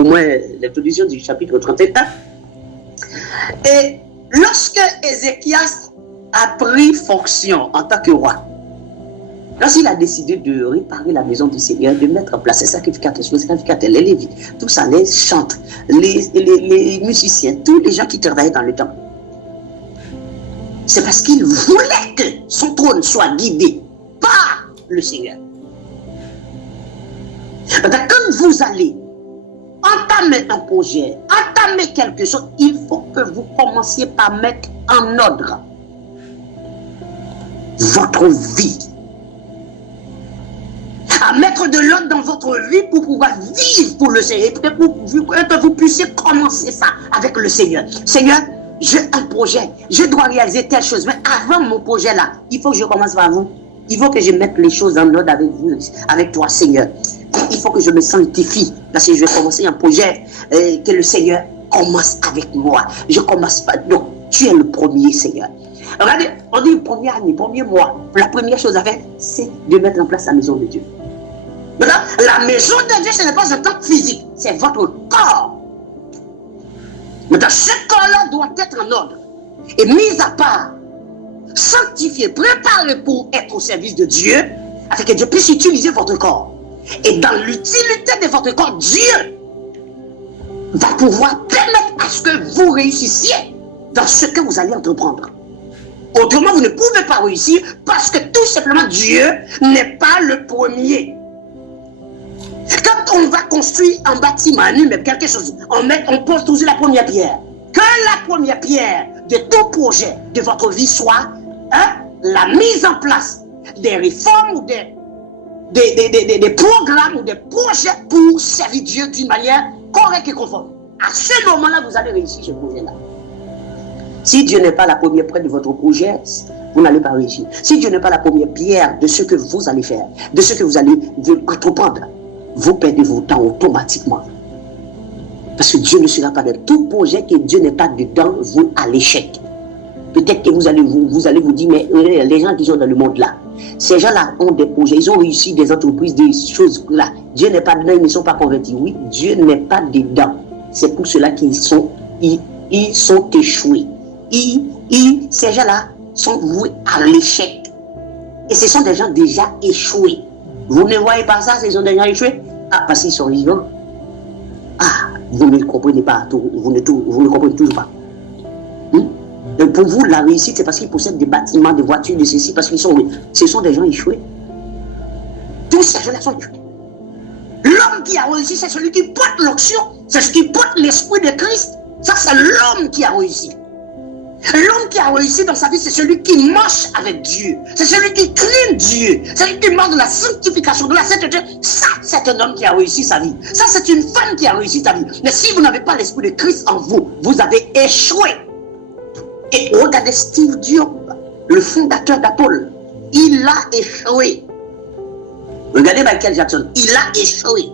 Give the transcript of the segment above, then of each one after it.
au moins l'introduction du chapitre 31. Et lorsque Ézéchias a pris fonction en tant que roi, lorsqu'il a décidé de réparer la maison du Seigneur, de mettre en place les sacrificateurs, les lévites, tout ça, les chantres, les musiciens, tous les gens qui travaillaient dans le temple, c'est parce qu'il voulait que son trône soit guidé par le Seigneur. Quand vous allez entamer un projet, entamer quelque chose, il faut que vous commenciez par mettre en ordre votre vie. À mettre de l'ordre dans votre vie pour pouvoir vivre pour le Seigneur. Et pour que vous puissiez commencer ça avec le Seigneur. Seigneur, j'ai un projet, je dois réaliser telle chose. Mais avant mon projet là, il faut que je commence par vous. Il faut que je mette les choses en ordre avec vous, avec toi, Seigneur. Il faut que je me sanctifie. Parce que je vais commencer un projet que le Seigneur commence avec moi. Je commence pas. Donc, tu es le premier, Seigneur. Regardez, on dit première année, premier mois. La première chose à faire, c'est de mettre en place la maison de Dieu. Maintenant, la maison de Dieu, ce n'est pas un temple physique, c'est votre corps. Maintenant, ce corps-là doit être en ordre et mis à part, sanctifié, préparé pour être au service de Dieu, afin que Dieu puisse utiliser votre corps. Et dans l'utilité de votre corps, Dieu va pouvoir permettre à ce que vous réussissiez dans ce que vous allez entreprendre. Autrement, vous ne pouvez pas réussir parce que tout simplement Dieu n'est pas le premier. Quand on va construire un bâtiment, même quelque chose, on pose toujours la première pierre. Que la première pierre de tout projet de votre vie soit la mise en place des réformes ou des programmes ou des projets pour servir Dieu d'une manière correcte et conforme. À ce moment-là, vous allez réussir ce projet-là. Si Dieu n'est pas la première pierre de votre projet, vous n'allez pas réussir. Si Dieu n'est pas la première pierre de ce que vous allez faire, de ce que vous allez entreprendre, vous perdez vos temps automatiquement. Parce que Dieu ne sera pas dans tout projet que Dieu n'est pas dedans, vous à l'échec. Peut-être que vous allez vous dire, mais les gens qui sont dans le monde là, ces gens-là ont des projets, ils ont réussi des entreprises, des choses là. Dieu n'est pas dedans, ils ne sont pas convertis. Oui, Dieu n'est pas dedans. C'est pour cela qu'ils sont, ils sont échoués. Ces gens-là sont voués à l'échec. Et ce sont des gens déjà échoués. Vous ne voyez pas ça, ce sont des gens échoués? Ah, parce qu'ils sont vivants. Ah, vous ne comprenez pas, vous ne comprenez toujours pas. Et pour vous, la réussite, c'est parce qu'ils possèdent des bâtiments, des voitures, de ceci, parce qu'ils sont, ce sont des gens échoués. Tous ces gens-là sont échoués. L'homme qui a réussi, c'est celui qui porte l'onction, c'est celui qui porte l'esprit de Christ. Ça, c'est l'homme qui a réussi. L'homme qui a réussi dans sa vie, c'est celui qui marche avec Dieu. C'est celui qui craint Dieu. C'est celui qui marche de la sanctification, de la sainteté. Ça, c'est un homme qui a réussi sa vie. Ça, c'est une femme qui a réussi sa vie. Mais si vous n'avez pas l'esprit de Christ en vous, vous avez échoué. Et regardez Steve Diop, le fondateur d'Apple. Il a échoué. Regardez Michael Jackson. Il a échoué.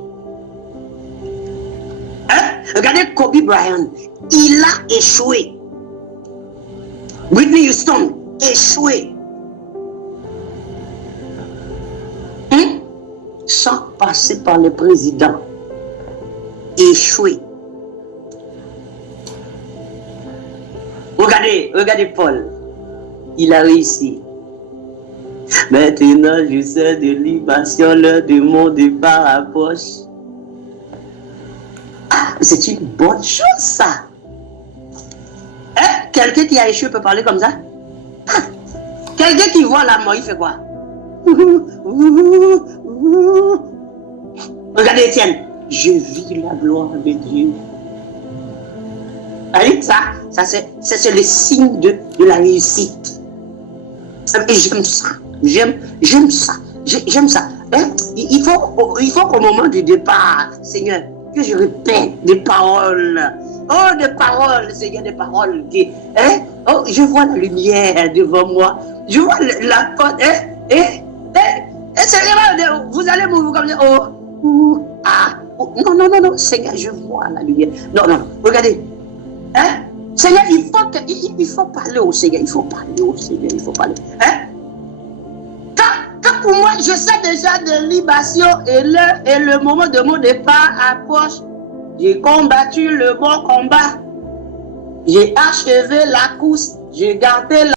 Regardez Kobe Bryant. Il a échoué. Whitney Houston, échoué. Sans passer par le président, échoué. Regardez Paul, il a réussi. Maintenant, je sais de libation, l'heure de mon départ approche. Ah, c'est une bonne chose, ça. Quelqu'un qui a échoué peut parler comme ça? Quelqu'un qui voit la mort, il fait quoi? Regardez Étienne. Je vis la gloire de Dieu. Allez, ça c'est le signe de la réussite. Et j'aime ça. J'aime ça. J'aime ça. Il faut qu'au moment du départ, Seigneur, que je répète des paroles. Oh, des paroles, Seigneur, des paroles. Oh, je vois la lumière devant moi. Je vois la porte. Seigneur, vous allez mourir comme ça. Non, Seigneur, je vois la lumière. Non, regardez. Seigneur, il faut parler au Seigneur. Il faut parler. Quand pour moi, je sais déjà de libation et le moment de mon départ approche. J'ai combattu le bon combat. J'ai achevé la course. J'ai gardé la